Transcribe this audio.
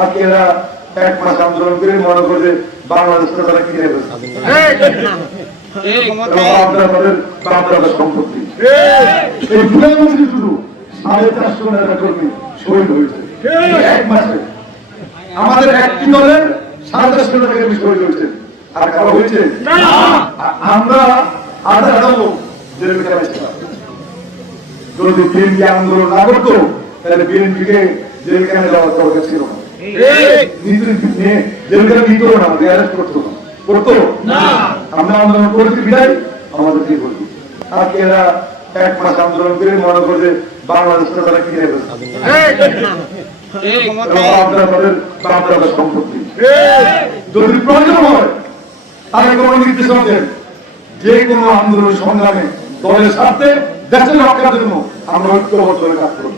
আজকে এরা 1 মাস আন্দোলন করে মনে করে বাংলাদেশটা তারা কিনে ফেলছে। আপনাদের সম্পত্তি এই দুটার মধ্যে শুধু 450 টাকা কর্মী শহীদ হয়েছে 1 মাসে। আমাদের একটি দলের 450 টাকা কর্মী শহীদ হয়েছে, আর কারো হয়েছে না। আমরা আধার জেলে গেছিলাম। যদি বিএনপি আন্দোলন না করতো তাহলে বিএনপিকে জেলখানে যাওয়ার দরকার ছিল না। জেলখানে দিত না, অ্যারেস্ট করতো না। আমরা আন্দোলন করেছি বিদায় আমাদের কি করবি। আজকে এরা 1 মাস আন্দোলন করে মনে করে বাংলাদেশটা তারা কিনে ফেলছে। আপনাদের সম্পত্তি যদি প্রয়োজন হয় তাহলে কোনো নির্দেশনা দেন, যে কোনো আন্দোলন সংগ্রামে দলের স্বার্থে দেশের রক্ষার জন্য আমরা ঐক্যবদ্ধ হয়ে কাজ করব।